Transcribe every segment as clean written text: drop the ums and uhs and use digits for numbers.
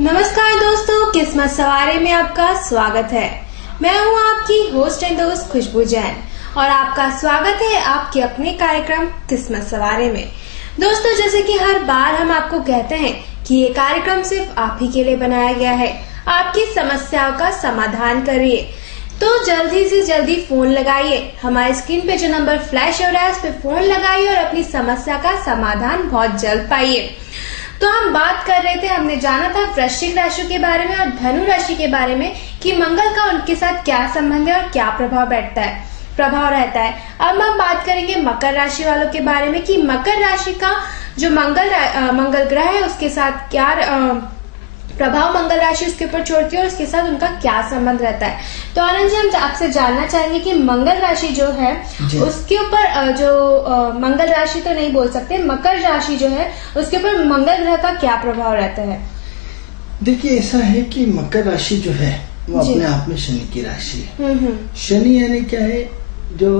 नमस्कार दोस्तों, किस्मत सवारे में आपका स्वागत है। मैं हूं आपकी होस्ट एंड दोस्त खुशबू जैन और आपका स्वागत है आपके अपने कार्यक्रम किस्मत सवारे में। दोस्तों, जैसे कि हर बार हम आपको कहते हैं कि ये कार्यक्रम सिर्फ आप ही के लिए बनाया गया है। आपकी समस्याओं का समाधान करिए, तो जल्दी से जल्दी फोन लगाइए। हमारे स्क्रीन पे जो नंबर फ्लैश हो रहा है उस पे फोन लगाइए और अपनी समस्या का समाधान बहुत जल्द पाइए। तो हम बात कर रहे थे, हमने जाना था वृश्चिक राशि के बारे में और धनु राशि के बारे में कि मंगल का उनके साथ क्या संबंध है और क्या प्रभाव रहता है। अब हम बात करेंगे मकर राशि वालों के बारे में कि मकर राशि का जो मंगल ग्रह है उसके साथ क्या प्रभाव मंगल राशि उसके ऊपर छोड़ती है और उसके साथ उनका क्या संबंध रहता है। तो आनंद जी, हम आपसे जानना चाहेंगे कि मंगल राशि जो है उसके ऊपर जो मंगल राशि तो नहीं बोल सकते, मकर राशि जो है उसके ऊपर मंगल ग्रह का क्या प्रभाव रहता है। देखिए, ऐसा है कि मकर राशि जो है वो अपने आप में शनि की राशि है। शनि यानी क्या है, जो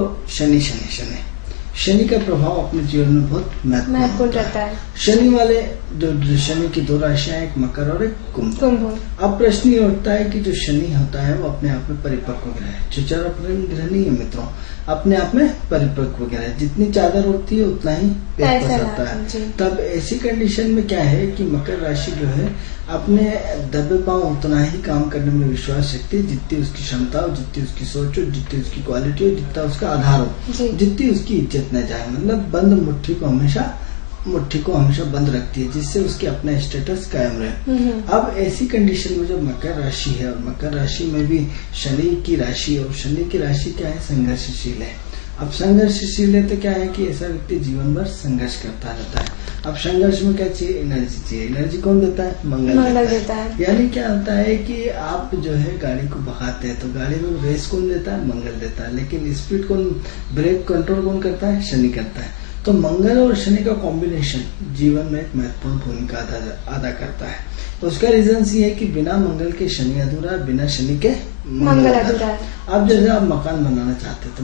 शनि का प्रभाव अपने जीवन में बहुत महत्वपूर्ण रहता है। शनि वाले जो शनि की दो राशियां, एक मकर और एक कुंभ। अब प्रश्न ये उठता है कि जो शनि होता है वो अपने आप में परिपक्व ग्रह है। चुचारा ग्रह नहीं है मित्रों, अपने आप में परिपक्व ग्रह है। जितनी चादर उड़ती है उतना ही पैसा आता है। तब ऐसी कंडीशन में क्या है कि मकर राशि जो है अपने दबे पांव उतना ही काम करने में विश्वास रखती है, जितनी उसकी क्षमता हो, जितनी उसकी सोच हो, जितनी उसकी क्वालिटी हो, जितना उसका आधार हो, जितनी उसकी इज्जत न जाए। मतलब बंद मुट्ठी को हमेशा बंद रखती है, जिससे उसके अपना स्टेटस कायम रहे। अब ऐसी कंडीशन में जो मकर राशि है, और मकर राशि में भी शनि की राशि, और शनि की राशि क्या है, संघर्षशील है। अब संघर्षशील है तो क्या है कि ऐसा व्यक्ति जीवन भर संघर्ष करता रहता है। अब संघर्ष में क्या चाहिए, एनर्जी चाहिए। एनर्जी कौन देता है, मंगल देता है। यानी क्या होता है कि आप जो है गाड़ी को भगाते हैं तो गाड़ी में रेस कौन देता है, मंगल देता है। लेकिन स्पीड कौन, ब्रेक कंट्रोल कौन करता है, शनि करता है। तो मंगल और शनि का कॉम्बिनेशन जीवन में एक महत्वपूर्ण भूमिका अदा करता है। तो उसका रीजन ये है कि बिना मंगल के शनि अधूरा है, बिना शनि के मंगल अधूरा है। अब जैसे आप मकान बनाना चाहते हैं तो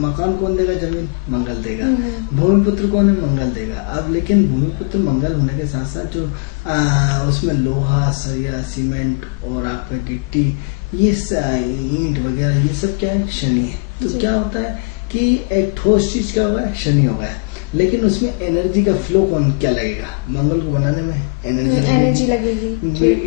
मकान कौन देगा, जमीन मंगल देगा। भूमिपुत्र कौन है, मंगल देगा। अब लेकिन भूमिपुत्र मंगल होने के साथ साथ जो उसमें लोहा, सरिया, सीमेंट और आपका गिट्टी, ये ईंट वगैरह, ये सब क्या है, शनि है। तो क्या होता है कि एक ठोस चीज क्या होगा, शनि होगा। लेकिन उसमें एनर्जी का फ्लो क्या लगेगा, मंगल को बनाने में एनर्जी लगेगी,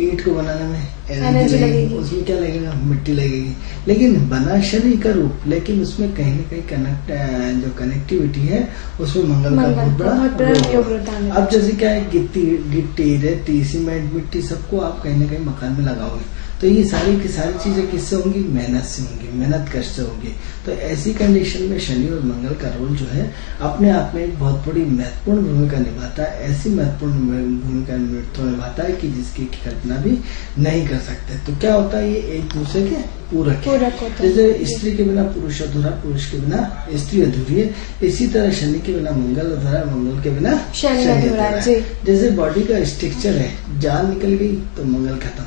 ईंट को बनाने में एनर्जी लगेगी, उसमें क्या लगेगा, मिट्टी लगेगी। लेकिन बना शनि का रूप, लेकिन उसमें कहीं न कहीं जो कनेक्टिविटी है उसमें मंगल का बहुत बड़ा योगदान है। अब जैसे क्या है, गिट्टी, रेती, सीमेंट, मिट्टी, सबको आप कहीं न कहीं मकान में लगाओगे तो ये सारी की सारी चीजें किससे होंगी, मेहनत से होंगी, मेहनत कष्ट से होंगी। तो ऐसी कंडीशन में शनि और मंगल का रोल जो है अपने आप में एक बहुत बड़ी महत्वपूर्ण भूमिका निभाता है। ऐसी महत्वपूर्ण भूमिका निभाता है कि जिसकी कल्पना भी नहीं कर सकते। तो क्या होता है, ये एक दूसरे के पूरक है। जैसे स्त्री के बिना पुरुष अधूरा, पुरुष के बिना स्त्री अधूरी है, इसी तरह शनि के बिना मंगल अधूरा, मंगल के बिना शनि अधूरा है। जैसे बॉडी का स्ट्रक्चर है, जान निकल गई तो मंगल खत्म,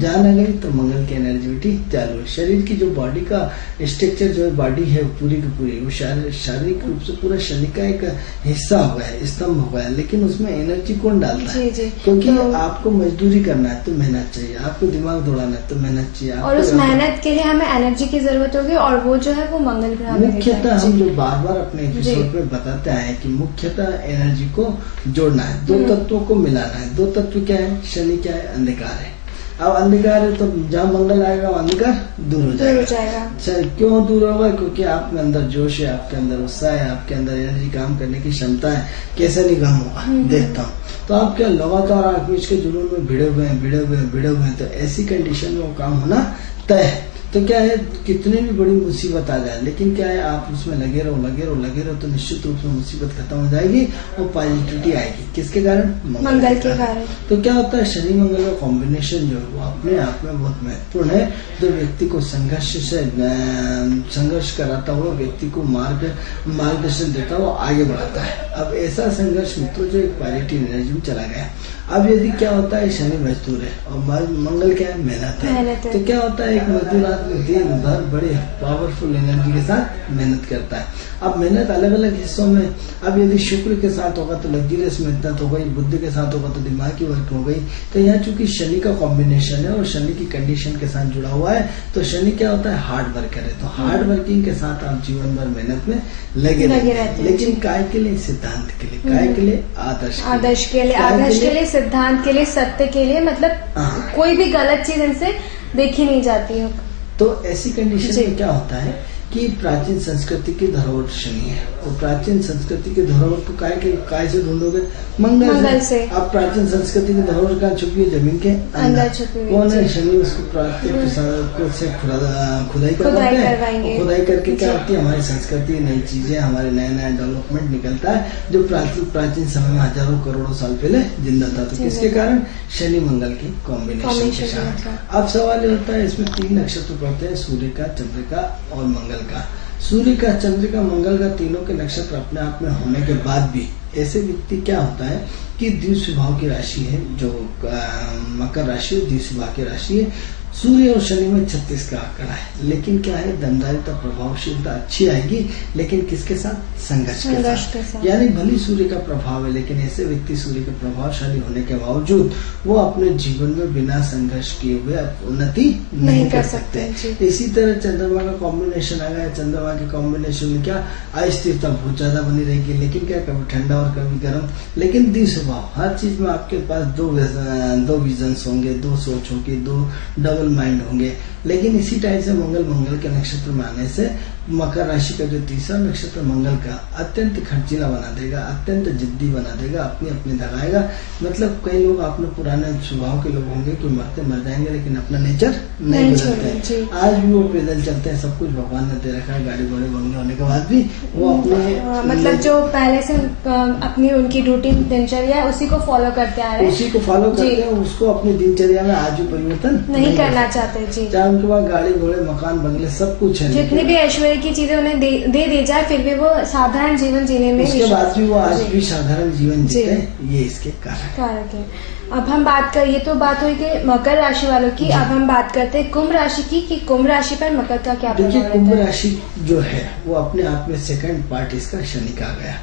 जान आ गई तो मंगल की एनर्जी चालू है। शरीर की जो बॉडी का स्ट्रक्चर जो बॉडी है पूरी की पूरी वो शारीरिक रूप से पूरा शनि का एक हिस्सा हो गया है, स्तंभ हो गया है। लेकिन उसमें एनर्जी कौन डालता है, क्योंकि आपको मजदूरी करना है तो मेहनत चाहिए, आपको दिमाग दौड़ाना है तो मेहनत चाहिए, और उस मेहनत के लिए हमें एनर्जी की जरूरत होगी, और वो जो है वो मंगल ग्रह में मुख्यतः हम जो बार बार अपने एपिसोड में बताते आए कि मुख्यतः एनर्जी को जोड़ना है, दो तत्वों को मिलाना है। दो तत्व क्या है, शनि क्या है, अंधकार है। अब अंधकार है तो जहाँ मंगल आएगा वहाँ अंधकार दूर हो जाएगा। क्यों दूर होगा, क्योंकि आप में अंदर जोश है, आपके अंदर उत्साह है, आपके अंदर एनर्जी, काम करने की क्षमता है। कैसे नहीं काम होगा, देखता हूँ। तो आप क्या लगातार आप इसके जुनून में भिड़े हुए हैं, तो ऐसी कंडीशन में वो काम होना तय है। तो क्या है, कितनी भी बड़ी मुसीबत आ जाए, लेकिन क्या है, आप उसमें लगे रहो तो निश्चित रूप से मुसीबत खत्म हो जाएगी और पॉजिटिविटी आएगी। किसके कारण, मंगल के कारण। तो क्या होता है, शनि मंगल का कॉम्बिनेशन जो है वो अपने आप में बहुत महत्वपूर्ण है, जो व्यक्ति को संघर्ष कराता हुआ, व्यक्ति को मार्गदर्शन देता हुआ आगे बढ़ाता है। अब ऐसा संघर्ष मित्रों जो एक पॉजिटिव एनर्जी में चला गया। अब यदि क्या होता है, शनि मजदूर है और मंगल क्या है, मेहनत है। तो क्या होता है, एक मजदूर आदमी दिन भर बड़े पावरफुल एनर्जी के साथ मेहनत करता है। अब मेहनत अलग अलग हिस्सों में, अब यदि शुक्र के साथ होगा तो लग्जरियस मेहनत हो गई, बुद्ध के साथ होगा तो दिमागी वर्क हो गई। तो यहाँ चूंकि शनि का कॉम्बिनेशन है और शनि की कंडीशन के साथ जुड़ा हुआ है, तो शनि क्या होता है, हार्ड वर्कर है। तो हार्ड वर्किंग के साथ आप जीवन भर मेहनत में लगे रहते हैं, लेकिन काय के लिए, सिद्धांत के लिए, काय के लिए, आदर्श के लिए, सिद्धांत के लिए, सत्य के लिए, मतलब कोई भी गलत चीज इनसे देखी नहीं जाती है। तो ऐसी कंडीशन में क्या होता है कि प्राचीन संस्कृति की धरोहर शनि है, और प्राचीन संस्कृति की धरोहर को काय से ढूंढोगे, मंगल से। अब प्राचीन संस्कृति की धरोहर कहाँ छुपी है, जमीन के अंदर कौन है, शनि। उसको प्राकृतिक से खुदाई करवाएंगे, खुदाई करके क्या होती है, हमारी संस्कृति, नई चीजें, हमारे नया नया डेवलपमेंट निकलता है, जो प्राचीन समय में हजारों करोड़ों साल पहले जिंदा था। तो किसके कारण, शनि मंगल की कॉम्बिनेशन के साथ। अब सवाल ये होता है, इसमें 3 नक्षत्र पड़ते हैं, सूर्य का, चंद्र का और मंगल का। सूर्य का, चंद्र का, मंगल का, तीनों के नक्षत्र अपने आप में होने के बाद भी ऐसे व्यक्ति क्या होता है कि द्वितीय भाव की राशि है, जो मकर राशि है, द्वितीय भाव की राशि है। सूर्य और शनि में 36 का आंकड़ा है, लेकिन क्या है, दमदारिता, प्रभावशीलता अच्छी आएगी, लेकिन किसके साथ, संघर्ष के साथ। यानी भली सूर्य का प्रभाव है, लेकिन ऐसे व्यक्ति सूर्य के प्रभावशाली होने के बावजूद वो अपने जीवन में बिना संघर्ष किए हुए उन्नति नहीं कर सकते। इसी तरह चंद्रमा का कॉम्बिनेशन आ गया, चंद्रमा के कॉम्बिनेशन में क्या, अस्थिरता बहुत ज्यादा बनी रहेगी, लेकिन क्या, कभी ठंडा और कभी गर्म। लेकिन द्वितीय भाव, हर चीज में आपके पास दो विजन होंगे, 2 सोच होगी, 2 डबल माइंड होंगे। लेकिन इसी टाइप से मंगल के नक्षत्र में आने से मकर राशि का जो तीसरा नक्षत्र मंगल का अत्यंत खर्चीला बना देगा, अत्यंत जिद्दी बना देगा, अपनी दगाएगा। मतलब कई लोग आपने पुराने स्वभाव के लोग होंगे कि मरते मर जाएंगे, लेकिन अपना नेचर नहीं बदलते। आज भी वो पैदल चलते हैं, सब कुछ भगवान ने दे रखा है, गाड़ी घोड़े बंगले होने के बाद भी वो अपने मतलब जो पहले से अपनी उनकी रूटीन दिनचर्या उसी को फॉलो करते आ रहे हैं, उसी को फॉलो करते हैं, उसको अपनी दिनचर्या में आज भी परिवर्तन नहीं करना चाहते जी। चाहे उनके पास गाड़ी घोड़े मकान बंगले सब कुछ है, जितनी भी ऐश्वर्य की चीजें उन्हें दे दी जाए, फिर भी वो साधारण जीवन जीने में, उसके बाद भी वो आज भी साधारण जीवन जीते हैं। ये इसके कारक है। अब हम बात कर, ये तो बात हुई कि मकर राशि वालों की। अब हम बात करते हैं कुंभ राशि की, कि कुंभ राशि पर मकर का क्या प्रभाव है। कुंभ राशि जो है वो अपने आप में सेकंड पार्ट इसका शनि का आ गया।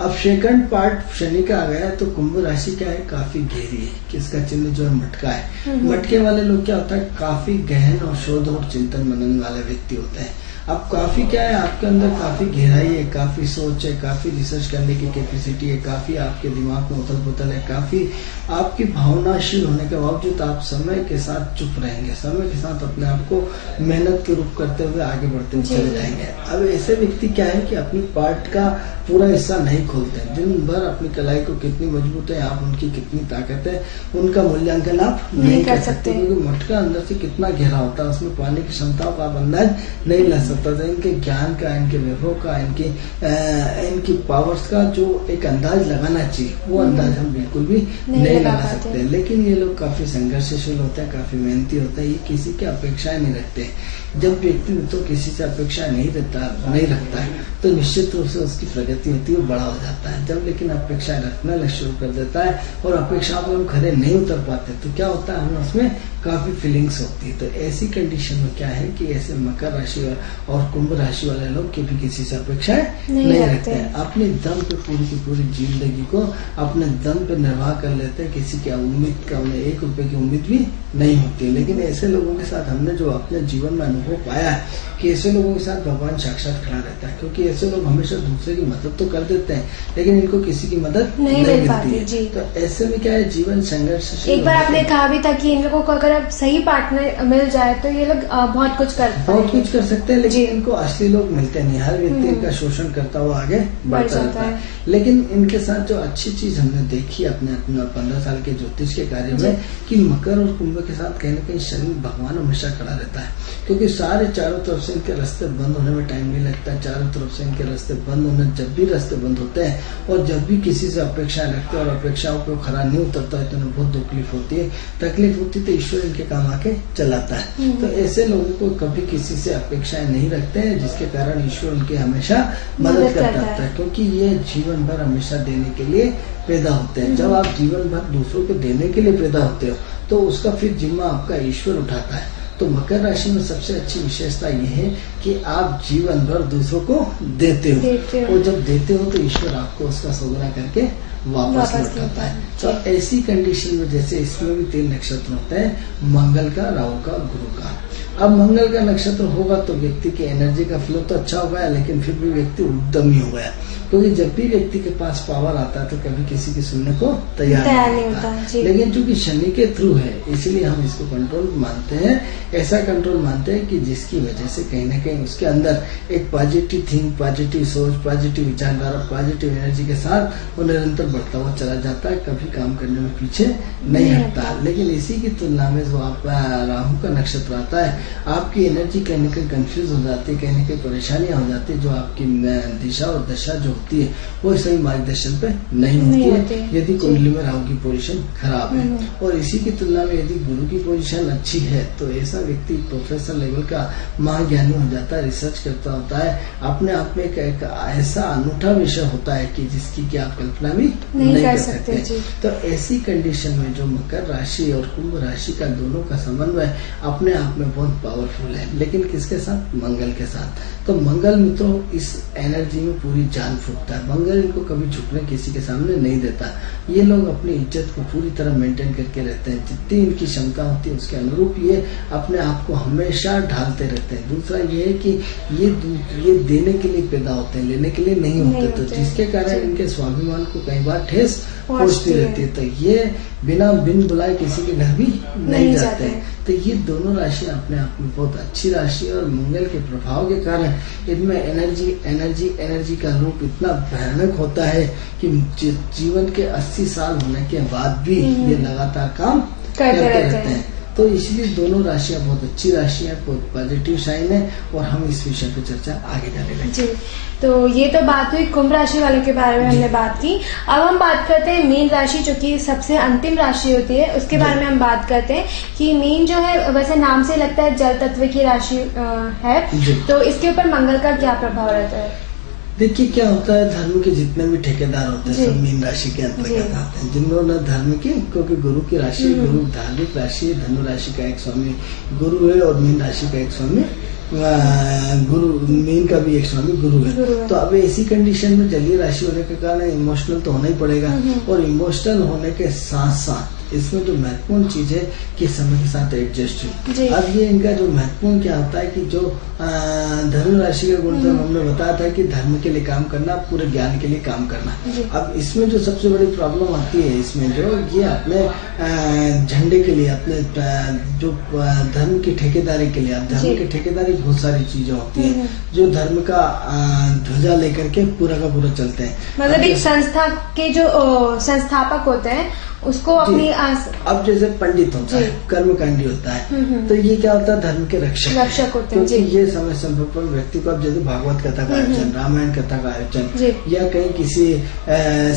अब सेकंड पार्ट शनि का आ गया, तो कुंभ राशि क्या है, काफी गहरी है, किसका चिन्ह जो है, मटका है। मटके वाले लोग क्या होता है, काफी गहन और शोध और चिंतन मनन वाले व्यक्ति होते हैं। अब काफी क्या है, आपके अंदर काफी गहराई है, काफी सोच है, काफी रिसर्च करने की कैपेसिटी है, काफी आपके दिमाग में उथल पुथल है, काफी आपकी भावनाशील होने के बावजूद आप समय के साथ चुप रहेंगे, समय के साथ अपने आप को मेहनत के रूप करते हुए आगे बढ़ते चले जाएंगे। अब ऐसे व्यक्ति क्या है कि अपनी पार्ट का पूरा हिस्सा नहीं खोलते, दिन भर अपनी कलाई को कितनी मजबूत है, आप उनकी कितनी ताकत है, उनका मूल्यांकन आप नहीं कर सकते, क्योंकि मटका अंदर से कितना गहरा होता है, उसमें पानी की क्षमताओं का आप अंदाज नहीं ला सकते। तो इनके ज्ञान का, इनके वैभव का, इनकी पावर्स का जो एक अंदाज लगाना चाहिए, वो अंदाज हम बिल्कुल भी नहीं लगा सकते। लेकिन ये लोग काफी संघर्षशील होते हैं, काफी मेहनती होते हैं, ये किसी की अपेक्षाएं नहीं रखते। जब व्यक्ति तो किसी से अपेक्षा नहीं रखता है, तो निश्चित रूप से उसकी प्रगति होती है, वो बड़ा हो जाता है। जब लेकिन अपेक्षा रखना शुरू कर देता है और अपेक्षाओं पर हम खरे नहीं उतर पाते, तो क्या होता है, हमें उसमें काफी फीलिंग्स होती है। तो ऐसी कंडीशन में क्या है कि ऐसे मकर राशि और कुंभ राशि वाले लोग कभी किसी से अपेक्षाएं नहीं रखते हैं, अपने दम पे पूरी की पूरी जिंदगी को अपने दम पे निर्वाह कर लेते हैं, किसी की उम्मीद का, उन्हें 1 रुपए की उम्मीद भी नहीं होती। लेकिन ऐसे लोगों के साथ हमने जो अपने जीवन में अनुभव पाया है कि ऐसे लोगों के साथ भगवान साक्षात खड़ा रहता है, क्योंकि ऐसे लोग हमेशा दूसरे की मदद तो कर देते हैं, लेकिन इनको किसी की मदद नहीं मिलती है। तो ऐसे में क्या है, जीवन संघर्ष। एक बार आपने कहा भी था कि इन लोगों को अगर अब सही पार्टनर मिल जाए तो ये लोग बहुत कुछ कर सकते हैं, लेकिन इनको असली लोग मिलते नहीं। हर व्यक्ति इनका शोषण करता हुआ आगे बढ़ता रहता है। लेकिन इनके साथ जो अच्छी चीज हमने देखी अपने 15 साल के ज्योतिष के कार्य में, कि मकर और कुंभ के साथ कहीं न कहीं शनि भगवान हमेशा खड़ा रहता है, क्योंकि सारे चारों तरफ से इनके रास्ते बंद होने में टाइम नहीं लगता। चारों तरफ से इनके रास्ते बंद होने, जब भी रास्ते बंद होते हैं और जब भी किसी से अपेक्षा रखते हैं और अपेक्षाओं पर खरा नहीं उतरता है, तो उन्हें बहुत तकलीफ होती है। तो ईश्वर इनके काम आके चलाता है। तो ऐसे लोगों को कभी किसी से अपेक्षाएं नहीं रखते हैं, जिसके कारण ईश्वर उनकी हमेशा मदद करता है, क्योंकि ये जीवन भर हमेशा देने के लिए पैदा होते हैं। जब आप जीवन भर दूसरों को देने के लिए पैदा होते हो तो उसका फिर जिम्मा आपका ईश्वर उठाता है। तो मकर राशि में सबसे अच्छी विशेषता ये है कि आप जीवन भर दूसरों को देते हो और जब देते हो तो ईश्वर आपको उसका सौगुना करके वापस लौटाता है। तो ऐसी कंडीशन में जैसे इसमें भी 3 नक्षत्र होते हैं, मंगल का, राहु का, गुरु का। अब मंगल का नक्षत्र होगा तो व्यक्ति की एनर्जी का फ्लो तो अच्छा हो गया, लेकिन फिर भी व्यक्ति उद्यमी हो गया, क्योंकि जब भी व्यक्ति के पास पावर आता है तो कभी किसी की सुनने को तैयार नहीं होता। लेकिन चूंकि शनि के थ्रू है इसलिए हम इसको कंट्रोल मानते हैं, ऐसा कंट्रोल मानते हैं कि जिसकी वजह से कहीं ना कहीं उसके अंदर एक पॉजिटिव थिंक, पॉजिटिव सोच, पॉजिटिव विचारधारा, पॉजिटिव एनर्जी के साथ वो निरंतर बढ़ता हुआ चला जाता है, कभी काम करने में पीछे नहीं हटता। लेकिन इसी की तुलना में जो आपका राहु का नक्षत्र आता है, आपकी एनर्जी कहीं ना कहीं कंफ्यूज हो जाती है, कहीं ना कहीं परेशानियां हो जाती है, जो आपकी दिशा और दशा जो होती है वो सही मार्गदर्शन पे नहीं होती है यदि कुंडली में राहु की पोजीशन खराब है। और इसी की तुलना में यदि गुरु की पोजीशन अच्छी है तो ऐसा व्यक्ति प्रोफेसर लेवल का महाज्ञानी हो जाता है, रिसर्च करता होता है, अपने आप में एक ऐसा अनूठा विषय होता है कि जिसकी की आप कल्पना भी नहीं कर सकते। तो ऐसी कंडीशन में जो मकर राशि और कुंभ राशि का दोनों का समन्वय अपने आप में बहुत पावरफुल है, लेकिन किसके साथ? मंगल के साथ। तो मंगल मित्रों इस एनर्जी में पूरी जान फूकता है। मंगल इनको कभी झुकने किसी के सामने नहीं देता। ये लोग अपनी इज्जत को पूरी तरह मेंटेन करके रहते हैं, जितनी इनकी क्षमता होती है उसके अनुरूप ये अपने आप को हमेशा ढालते रहते हैं। दूसरा ये है कि ये देने के लिए पैदा होते हैं, लेने के लिए नहीं होते, तो जिसके कारण इनके स्वाभिमान को कई बार ठेस पहुंचती रहती है। तो ये बिन बुलाए किसी के घर भी नहीं जाते हैं। तो ये दोनों राशि अपने आप में बहुत अच्छी राशि और मंगल के प्रभाव के कारण इनमें एनर्जी का रूप इतना भयानक होता है कि जीवन के 80 साल होने के बाद भी ये लगातार काम करते रहते हैं। तो इसलिए दोनों राशियां बहुत अच्छी राशि है, बहुत पॉजिटिव साइन है और हम इस विषय पर चर्चा आगे जाने लगे। जी, तो ये तो बात हुई कुंभ राशि वालों के बारे में हमने बात की। अब हम बात करते हैं मीन राशि, जो कि सबसे अंतिम राशि होती है, उसके बारे में हम बात करते हैं कि मीन जो है वैसे नाम से लगता है जल तत्व की राशि है, तो इसके ऊपर मंगल का क्या प्रभाव रहता है? देखिए क्या होता है, धर्म के जितने भी ठेकेदार होते हैं सब मीन राशि के अंतर्गत आते हैं, जिन्होंने धर्म की, क्योंकि गुरु की राशि, गुरु धार्मिक राशि, धनु राशि का एक स्वामी गुरु है और मीन राशि का एक स्वामी गुरु, मीन का भी एक स्वामी गुरु है। तो अब ऐसी कंडीशन में जलीय राशि होने के कारण इमोशनल तो होना ही पड़ेगा, और इमोशनल होने के साथ साथ इसमें जो महत्वपूर्ण चीज है कि समय के साथ एडजस्ट हो। अब ये इनका जो महत्वपूर्ण क्या होता है कि जो धनु राशि का गुणधर्म हमने बताया था कि धर्म के लिए काम करना, पूरे ज्ञान के लिए काम करना। अब इसमें जो सबसे बड़ी प्रॉब्लम आती है इसमें जो ये अपने झंडे के लिए, अपने जो धर्म की ठेकेदारी के लिए, अब धर्म की ठेकेदारी बहुत सारी चीजें होती है जो धर्म का ध्वजा लेकर के पूरा का पूरा चलते हैं। मतलब एक संस्था के जो संस्थापक होते हैं उसको अपनी अब जैसे पंडित होता है, कर्मकांडी होता है, तो ये क्या होता है, धर्म के रक्षक होते हैं। क्योंकि ये समय समय पर व्यक्ति को, अब जैसे भागवत कथा का आयोजन, रामायण कथा का आयोजन, या कहीं किसी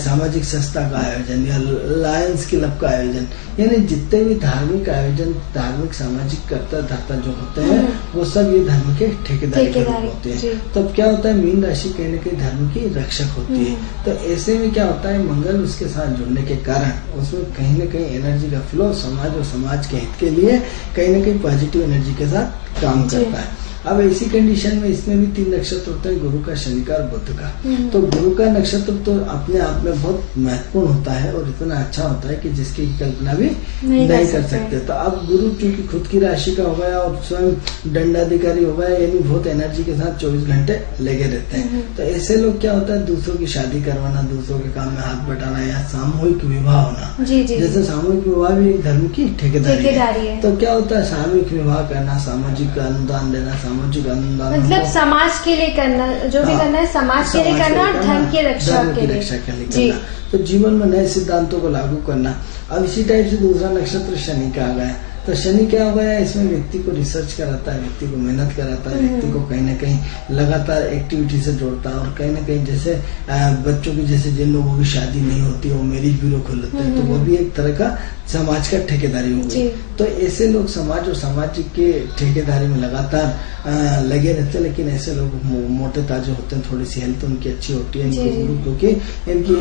सामाजिक संस्था का आयोजन या लायंस क्लब का आयोजन, यानी जितने भी धार्मिक आयोजन, धार्मिक सामाजिक कर्ता धर्ता जो होते हैं वो सब ये धर्म के ठेकेदारी के रूप होते हैं। तब क्या होता है, मीन राशि कहीं न कहीं धर्म की रक्षक होती है। तो ऐसे में क्या होता है, मंगल उसके साथ जुड़ने के कारण उसमें कहीं न कहीं एनर्जी का फ्लो समाज और समाज के हित के लिए कहीं न कहीं पॉजिटिव एनर्जी के साथ काम करता है। अब ऐसी कंडीशन में इसमें भी 3 नक्षत्र होते हैं, गुरु का, शनि का और बुध का। तो गुरु का नक्षत्र तो अपने आप में बहुत महत्वपूर्ण होता है और इतना अच्छा होता है कि जिसकी कल्पना भी नहीं कर सकते। तो अब गुरु चूंकि खुद की राशि का हो गया और स्वयं दंडाधिकारी हो गया, यानी बहुत एनर्जी के साथ 24 घंटे लगे रहते हैं। तो ऐसे लोग क्या होता है, दूसरों की शादी करवाना, दूसरों के काम में हाथ बटाना या सामूहिक विवाह होना, जैसे सामूहिक विवाह भी एक धर्म की ठेकेदारी है। तो क्या होता है, सामूहिक विवाह करना, सामाजिक अनुदान देना, मतलब समाज के लिए करना, जो भी करना है समाज के लिए करना और धर्म की रक्षा के लिए करना। तो जीवन में नए सिद्धांतों को लागू करना। अब इसी टाइप से दूसरा नक्षत्र शनि का आ गया। तो शनि क्या हो गया, इसमें व्यक्ति को रिसर्च कराता है, व्यक्ति को मेहनत कराता है, व्यक्ति को कहीं ना कहीं लगातार एक्टिविटी से जोड़ता है। और कहीं ना कहीं जैसे बच्चों की, जैसे जिन लोगों की शादी नहीं होती वो मैरिज ब्यूरो खोल लेते हैं, तो वो भी एक तरह का समाज का ठेकेदारी हो गई। तो ऐसे लोग समाज और समाज के ठेकेदारी में लगातार लगे रहते हैं, लेकिन ऐसे लोग मोटे ताजे होते हैं, थोड़ी सी हेल्थ उनकी अच्छी होती है क्योंकि इनकी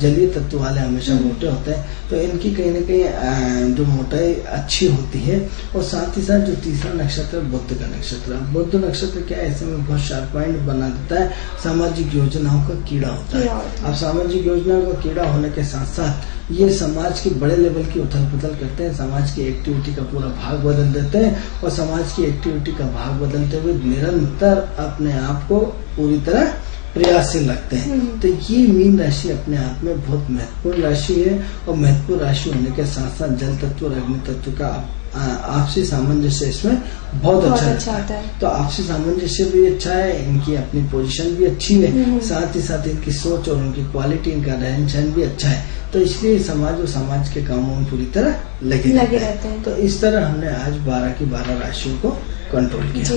जलीय तत्व वाले हमेशा मोटे होते हैं, तो इनकी कहीं ना कहीं जो मोटाई अच्छी होती है। और साथ ही साथ जो तीसरा नक्षत्र है बुध का नक्षत्र, बुध नक्षत्र क्या है, ऐसे में बहुत शार्प माइंड बना देता है, सामाजिक योजनाओं का कीड़ा होता है। अब सामाजिक योजनाओं का कीड़ा होने के साथ साथ ये समाज के बड़े लेवल की उथल पुथल करते हैं, समाज की एक्टिविटी का पूरा भाग बदल देते हैं, और समाज की एक्टिविटी का भाग बदलते हुए निरंतर अपने आप को पूरी तरह प्रयासशील लगते हैं। तो ये मीन राशि अपने आप में बहुत महत्वपूर्ण राशि है, और महत्वपूर्ण राशि होने के साथ साथ जल तत्व और अग्नि तत्व का आपसी सामंजस्य इसमें बहुत अच्छा होता है। तो आपसी सामंजस्य भी अच्छा है, इनकी अपनी पोजीशन भी अच्छी है, साथ ही साथ इनकी सोच और उनकी क्वालिटी, इनका रहन सहन भी अच्छा है। तो इसलिए समाज और समाज के कामों में पूरी तरह लगे रहते हैं। तो इस तरह हमने आज 12 की 12 राशियों को कंट्रोल किया। जी,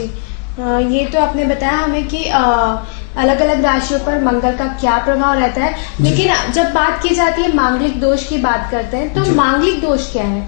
ये तो आपने बताया हमें कि अलग अलग राशियों पर मंगल का क्या प्रभाव रहता है, लेकिन जब बात की जाती है मांगलिक दोष की बात करते हैं, तो मांगलिक दोष क्या है?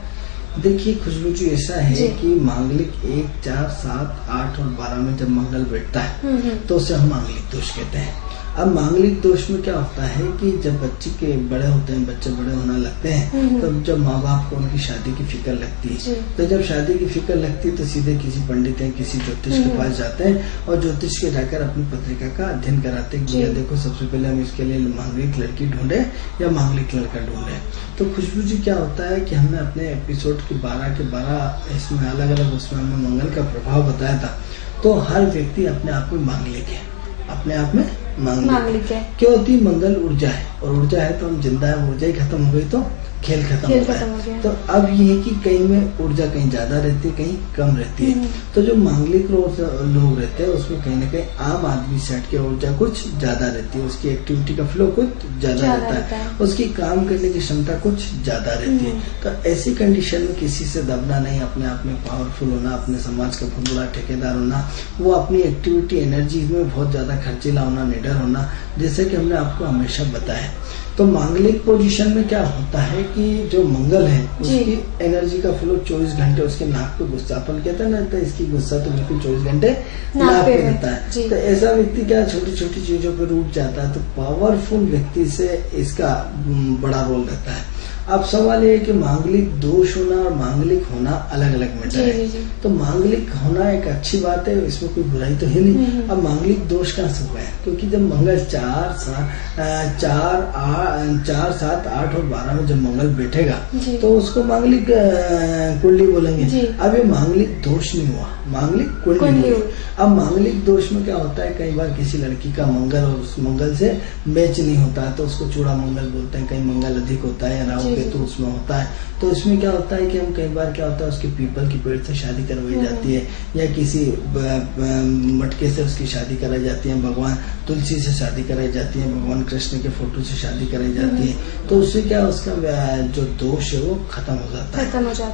देखिए खुशबू जी, ऐसा है कि मांगलिक 1, 4, 7, 8 और 12 में जब मंगल बैठता है तो उसे हम मांगलिक दोष कहते हैं। अब मांगलिक दोष में क्या होता है कि जब बच्चे के बड़े होते हैं, बच्चे बड़े होने लगते हैं, तो जब माँ बाप को उनकी शादी की फिक्र लगती है, तो जब शादी की फिक्र लगती है तो सीधे किसी पंडित या किसी ज्योतिष के पास जाते हैं, और ज्योतिष के जाकर अपनी पत्रिका का अध्ययन कराते हैं कि देखो सबसे पहले हम इसके लिए मांगलिक लड़की ढूंढे या मांगलिक लड़का ढूंढे। तो खुशबू जी क्या होता है कि हमने अपने एपिसोड के 12 के 12 इसमें अलग अलग उसमें हमने मंगल का प्रभाव बताया था। तो हर व्यक्ति अपने आप में मांगलिक है, अपने आप में मांगलिक है। क्यों होती है? मंगल ऊर्जा है, और ऊर्जा है तो हम जिंदा है, ऊर्जा ही खत्म हो गई तो खेल खत्म हो गया। तो अब ये है कि कहीं में ऊर्जा कहीं ज्यादा रहती है, कहीं कम रहती है। तो जो मांगलिक लोग रहते हैं उसमें कहीं ना कहीं आम आदमी से हटके ऊर्जा कुछ ज्यादा रहती है, उसकी एक्टिविटी का फ्लो कुछ ज्यादा रहता है, उसकी काम करने की क्षमता कुछ ज्यादा रहती है। तो ऐसी कंडीशन में किसी से दबना नहीं, अपने आप में पावरफुल होना, अपने समाज का बहुत बड़ा ठेकेदार होना, वो अपनी एक्टिविटी एनर्जी में बहुत ज्यादा खर्चीला होना, निडर होना, जैसे कि हमने आपको हमेशा बताया। तो मांगलिक पोजीशन में क्या होता है कि जो मंगल है उसकी एनर्जी का फ्लो 24 घंटे उसके नाक पे गुस्सा, अपन कहते हैं ना, तो इसकी गुस्सा तो बिल्कुल 24 घंटे नाक पे रहता है। तो ऐसा व्यक्ति क्या छोटी छोटी चीजों पे रूठ जाता है, तो पावरफुल व्यक्ति से इसका बड़ा रोल रहता है। अब सवाल ये है कि मांगलिक दोष होना और मांगलिक होना अलग अलग मैटर है। तो मांगलिक होना एक अच्छी बात है, इसमें कोई बुराई तो है नहीं। अब मांगलिक दोष कहाँ से हुआ है? क्योंकि जब मंगल 4, 7, 8 और 12 में जब मंगल बैठेगा तो उसको मांगलिक कुंडली बोलेंगे। अब ये मांगलिक दोष नहीं हुआ, मांगलिक कुंडली हुई। अब मांगलिक दोष में क्या होता है, कई बार किसी लड़की का मंगल और उस मंगल से मैच नहीं होता है तो उसको चूड़ा मंगल बोलते हैं। कहीं मंगल अधिक होता है, राहु केतु उसमें होता है, तो इसमें क्या होता है कि हम कई बार क्या होता है उसके पीपल की पेड़ से शादी करवाई जाती है, या किसी मटके से उसकी शादी कराई जाती है, भगवान तुलसी से शादी कराई जाती है, भगवान कृष्ण के फोटो से शादी कराई जाती है। तो उससे क्या उसका जो दोष है वो खत्म हो जाता है।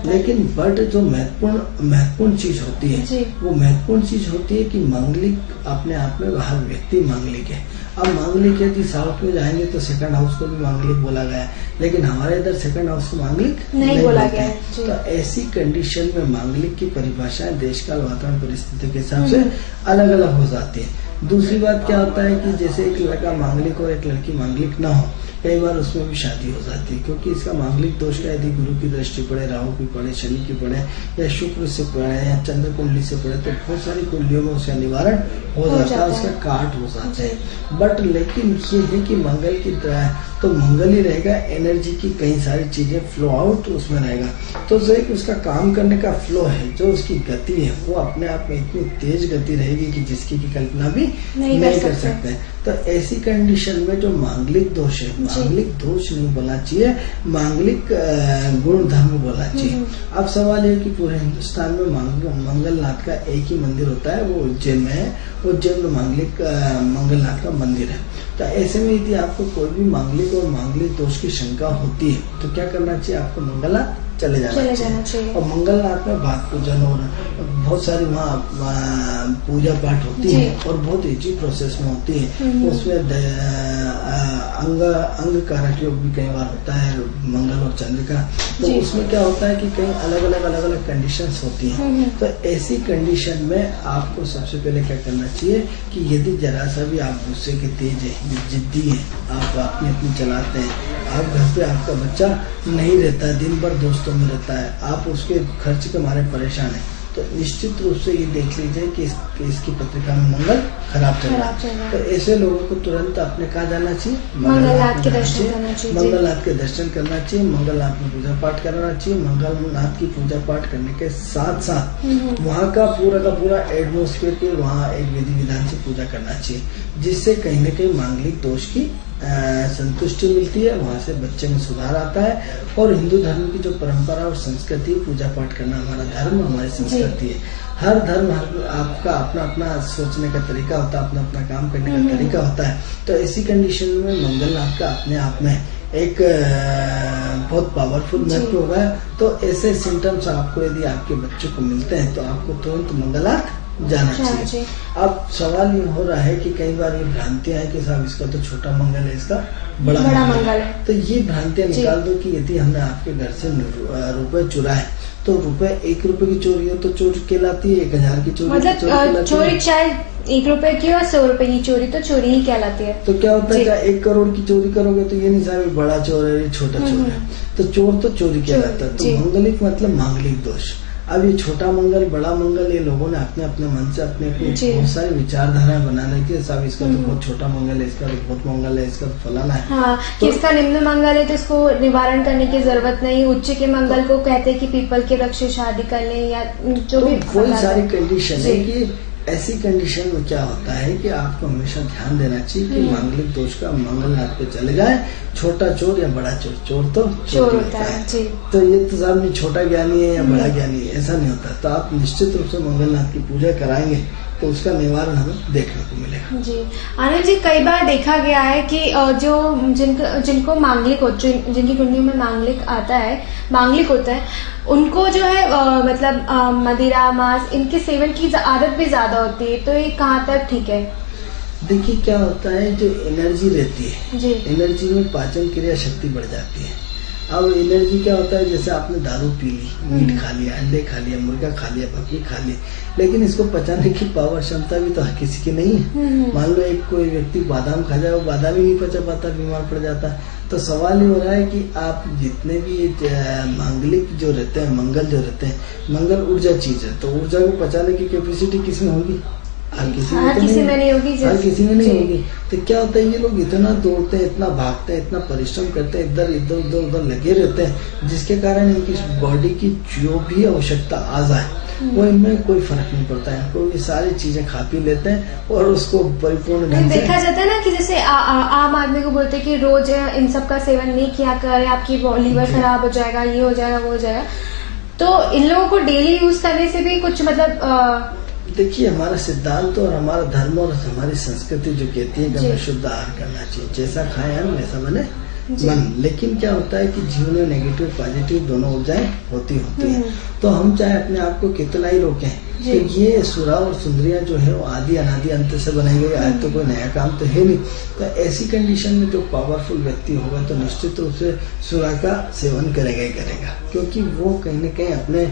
लेकिन बट जो महत्वपूर्ण चीज होती है वो महत्वपूर्ण चीज होती है कि मांगलिक अपने आप में हर व्यक्ति मांगलिक है। अब मांगलिक यदि साउथ में जाएंगे तो सेकंड हाउस को भी मांगलिक बोला गया है, लेकिन हमारे इधर सेकंड हाउस को मांगलिक नहीं बोला गया है। तो ऐसी कंडीशन में मांगलिक की परिभाषाएं देश काल वातावरण परिस्थिति के हिसाब से अलग अलग हो जाती है। दूसरी बात क्या होता है कि जैसे एक लड़का मांगलिक और एक लड़की मांगलिक ना हो, कई बार उसमें भी शादी हो जाती है, क्योंकि इसका मांगलिक दोष का यदि गुरु की दृष्टि पड़े, राहु की पड़े, शनि की पड़े, या शुक्र से पड़े, या चंद्र कुंडली से पड़े, तो बहुत सारी कुंडलियों में उसका निवारण हो जाता है, उसका काट हो जाता है। बट लेकिन ये है कि मंगल की तो मंगल ही रहेगा, एनर्जी की कई सारी चीजें फ्लो आउट उसमें रहेगा। तो जो उसका काम करने का फ्लो है, जो उसकी गति है, वो अपने आप में इतनी तेज गति रहेगी कि जिसकी की कल्पना भी नहीं कर सकते हैं। तो ऐसी कंडीशन में जो मांगलिक दोष है, मांगलिक दोष नहीं बोलना चाहिए, मांगलिक गुण धर्म बोलना चाहिए। अब सवाल है कि पूरे हिंदुस्तान में मंगलनाथ का एक ही मंदिर होता है, वो उज्जैन में है। उज्जैन में मंगलनाथ का मंदिर है। तो ऐसे में यदि आपको कोई भी मांगलिक और मांगलिक दोष की शंका होती है तो क्या करना चाहिए? आपको मंगलनाथ चले जाना चाहिए। और मंगलनाथ में भात पूजन और बहुत सारी वहाँ पूजा पाठ होती है और बहुत ईजी प्रोसेस में होती है। उसमें अंग कारक योग भी कई बार होता है मंगल और चंद्र का। तो उसमें क्या होता है कि कई अलग अलग कंडीशंस होती हैं। तो ऐसी कंडीशन में आपको सबसे पहले क्या करना चाहिए कि यदि जरा सा भी आप गुस्से के तेज है, जिद्दी है, आप अपनी चलाते हैं, आप घर पे आपका बच्चा नहीं रहता है, दिन भर दोस्तों में रहता है, आप उसके खर्च के मारे परेशान है, तो निश्चित रूप से ये देख लीजिए कि इसकी पत्रिका में मंगल खराब चल रहा है। तो ऐसे लोगों को तुरंत अपने कहाँ जाना चाहिए? मंगलनाथ के दर्शन करना चाहिए। मंगलनाथ के दर्शन करना चाहिए, मंगलनाथ में पूजा पाठ करना चाहिए। मंगलनाथ की पूजा पाठ करने के साथ साथ वहाँ का पूरा एटमोस्फेयर के वहाँ एक विधि विधान से पूजा करना चाहिए, जिससे कहीं न कहीं मांगलिक दोष की संतुष्टि मिलती है, वहाँ से बच्चे में सुधार आता है। और हिंदू धर्म की जो परंपरा और संस्कृति, पूजा पाठ करना हमारा धर्म, हमारी संस्कृति है। हर धर्म आपका अपना सोचने का तरीका होता है, अपना काम करने का तरीका होता है। तो ऐसी कंडीशन में मंगलनाथ का अपने आप में एक बहुत पावरफुल महत्व होगा। तो ऐसे सिम्टम्स आपको यदि आपके बच्चों को मिलते हैं तो आपको तुरंत मंगलनाथ जाना चाहिए। अब सवाल ये हो रहा है कि कई बार ये भ्रांतियां हैं कि साहब इसका तो छोटा मंगल है, इसका बड़ा मंगल है। तो ये भ्रांतियां निकाल दो कि यदि हमने आपके घर से रुपए चुराए तो रुपए 1 रुपए की चोरी हो तो चोरी कहलाती है, 1000 की चोरी मतलब चोरी चाहे 1 रुपए की और 100 रुपए की चोरी तो चोरी ही कहलाती है। तो क्या होता है, 1 करोड़ की चोरी करोगे तो ये नहीं साहब बड़ा चोर है, छोटा चोर है, तो चोर तो चोरी कहलाता है। तो मंगलिक मतलब मांगलिक दोष। अब ये छोटा मंगल, बड़ा मंगल, ये लोगों ने अपने मन से अपने बहुत सारी विचारधाराएं बनाने की, साहब इसका तो बहुत छोटा मंगल है, इसका तो बहुत मंगल है, इसका तो फलाना है। हाँ, तो इसका निम्न मंगल है तो इसको निवारण करने की जरूरत नहीं। उच्च के मंगल को कहते हैं कि पीपल के वृक्ष से शादी कर लें या जो भी कोई सारी कंडीशन है कि ऐसी कंडीशन में क्या होता है कि आपको हमेशा ध्यान देना चाहिए कि मांगलिक दोष का मंगलनाथ पे चले जाए। छोटा चोर या बड़ा चोर, चोर तो चोर होता है। तो ये तो साहब नहीं छोटा ज्ञानी है या बड़ा ज्ञानी है, ऐसा नहीं होता। तो आप निश्चित रूप से मंगलनाथ की पूजा कराएंगे तो उसका निवारण हमें देखने को मिलेगा। जी आनंद जी, कई बार देखा गया है कि जो जिनको मांगलिक जिनकी कुंडली में मांगलिक आता है, मांगलिक होता है, उनको जो है मतलब मदिरा, मांस, इनके सेवन की आदत भी ज्यादा होती है। तो ये कहाँ तक ठीक है? देखिए क्या होता है, जो एनर्जी रहती है, एनर्जी में पाचन क्रिया शक्ति बढ़ जाती है। अब एनर्जी क्या होता है, जैसे आपने दारू पी ली, मीट खा लिया, अंडे खा लिया, मुर्गा खा लिया, बकरी खा ली, लेकिन इसको पचाने की पावर क्षमता भी तो हर किसी की नहीं है। मान लो एक कोई व्यक्ति बादाम खा जाए, वो बादाम ही नहीं पचा पाता, बीमार पड़ जाता है। तो सवाल ये हो रहा है कि आप जितने भी मांगलिक जो रहते हैं, मंगल जो रहते हैं, मंगल ऊर्जा चीज है, तो ऊर्जा को पचाने की कैपेसिटी किसमें होगी? हर किसी में नहीं होगी, हर किसी में नहीं होगी। तो क्या होता है, ये लोग इतना दौड़ते हैं, इतना भागते हैं, इतना परिश्रम करते हैं, इधर उधर लगे रहते हैं, जिसके कारण इनकी बॉडी की जो भी आवश्यकता आ जाए वो इनमें कोई फर्क नहीं पड़ता है। इनको ये सारी चीजें खा पी लेते हैं और उसको परिपूर्ण ढंग से देखा जाता है ना कि जैसे आम आदमी को बोलते हैं कि रोज इन सब का सेवन नहीं किया कर, आपकी लीवर खराब हो जाएगा, ये हो जाएगा, वो हो जाएगा। तो इन लोगों को डेली यूज करने से भी कुछ मतलब देखिए, हमारा सिद्धांत और हमारा धर्म और हमारी संस्कृति जो कहती है कि हमें शुद्ध आहार करना चाहिए, जैसा खाए हम वैसा बने मन। लेकिन क्या होता है कि जीवन में नेगेटिव पॉजिटिव दोनों ऊर्जाएं होती है। तो हम चाहे अपने आप को कितना ही रोकें, तो ये सुरा और सुंदरियां जो है वो आदि अनादि अंत से बनाई गई, आज तो कोई नया काम तो है नहीं। तो ऐसी कंडीशन में जो पावरफुल व्यक्ति होगा तो निश्चित रूप से सुरा का सेवन करेगा ही करेगा, क्योंकि वो कहीं न कहीं अपने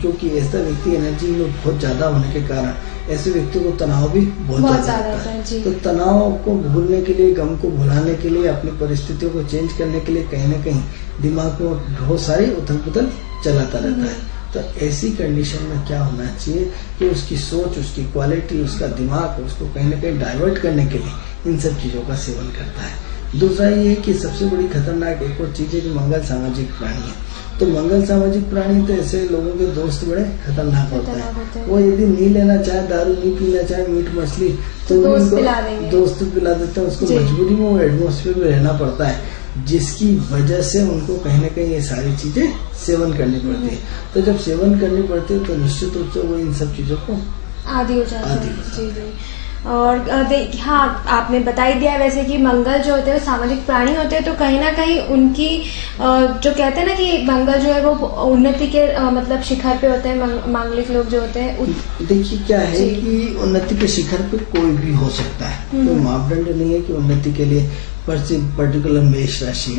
क्योंकि ऐसा व्यक्ति एनर्जी में बहुत ज्यादा होने के कारण ऐसे व्यक्ति को तनाव भी बहुत ज्यादा होता है। तो तनाव को भूलने के लिए, गम को भुलाने के लिए, अपनी परिस्थितियों को चेंज करने के लिए कहीं न कहीं दिमाग में बहुत सारी उथल पुथल चलाता रहता है। तो ऐसी कंडीशन में क्या होना चाहिए कि उसकी सोच, उसकी क्वालिटी, उसका दिमाग उसको कहीं न कहीं डाइवर्ट करने के लिए इन सब चीजों का सेवन करता है। दूसरा ये है कि सबसे बड़ी खतरनाक एक और चीज है कि मंगल सामाजिक प्राणी है। तो मंगल सामाजिक प्राणी तो ऐसे लोगों के दोस्त बड़े खतरनाक होता है। वो यदि नहीं लेना चाहे, दारू नहीं पीना चाहे, मीट मछली, तो दोस्त पिला देते हैं। उसको मजबूरी में वो एटमोस्फेयर में रहना पड़ता है, जिसकी वजह से उनको कहीं न कहीं ये सारी चीजें सेवन करनी पड़ती है। तो जब सेवन करनी पड़ती है तो निश्चित रूप से वो इन सब चीजों को आदी हो जाता है। और हाँ, आपने बता ही दिया वैसे कि मंगल जो होते हैं वो सामाजिक प्राणी होते हैं, तो कहीं ना कहीं उनकी जो कहते हैं ना कि मंगल जो है वो उन्नति के मतलब शिखर पे होते हैं, मांगलिक लोग जो होते हैं। देखिए क्या है कि उन्नति के शिखर पे कोई भी हो सकता है, कोई मापदंड नहीं है कि उन्नति के लिए पर्टिकुलर मेष राशि।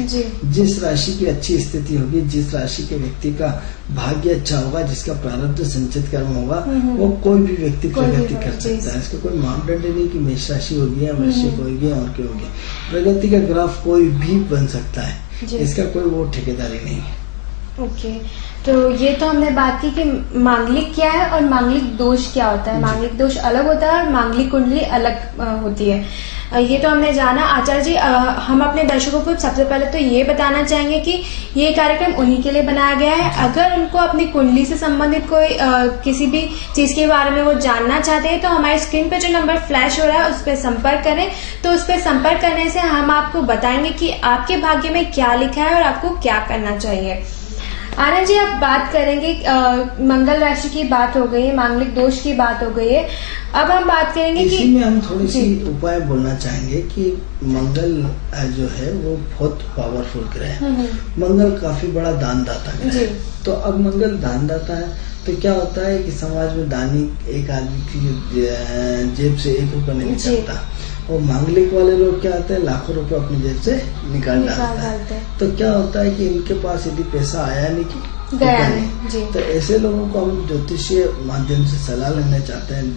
जिस राशि की अच्छी स्थिति होगी, जिस राशि के व्यक्ति का भाग्य अच्छा होगा, जिसका प्रारब्ध संचित कर्म होगा, वो कोई भी व्यक्ति प्रगति कर सकता है। इसका कोई मापदंड नहीं कि मेष राशि होगी या वृश्चिक होगी और क्या होगी। प्रगति का ग्राफ कोई भी बन सकता है, इसका कोई वो ठेकेदारी नहीं है। ओके, तो ये तो हमने बात की कि मांगलिक क्या है और मांगलिक दोष क्या होता है। मांगलिक दोष अलग होता है और मांगलिक कुंडली अलग होती है, ये तो हमने जाना। आचार्य जी, हम अपने दर्शकों को सबसे पहले तो ये बताना चाहेंगे कि ये कार्यक्रम उन्हीं के लिए बनाया गया है। अगर उनको अपनी कुंडली से संबंधित कोई किसी भी चीज के बारे में वो जानना चाहते हैं तो हमारी स्क्रीन पे जो नंबर फ्लैश हो रहा है उस पर संपर्क करें। तो उस पर संपर्क करने से हम आपको बताएंगे कि आपके भाग्य में क्या लिखा है और आपको क्या करना चाहिए। आनंद जी, आप बात करेंगे, मंगल राशि की बात हो गई है, मांगलिक दोष की बात हो गई है, अब हम बात करेंगे कि इसी में हम थोड़ी सी उपाय बोलना चाहेंगे कि मंगल जो है वो बहुत पावरफुल ग्रह है। मंगल काफी बड़ा दानदाता ग्रह है। तो अब मंगल दानदाता है तो क्या होता है कि समाज में दानी एक आदमी की जेब से 1 रुपया नहीं निकलता, और मांगलिक वाले लोग क्या होते हैं, लाखों रुपए अपनी जेब से निकाल डालते हैं। तो क्या होता है कि इनके पास यदि पैसा आया नहीं कि गया नहीं, तो ऐसे लोगों को हम ज्योतिषीय माध्यम से सलाह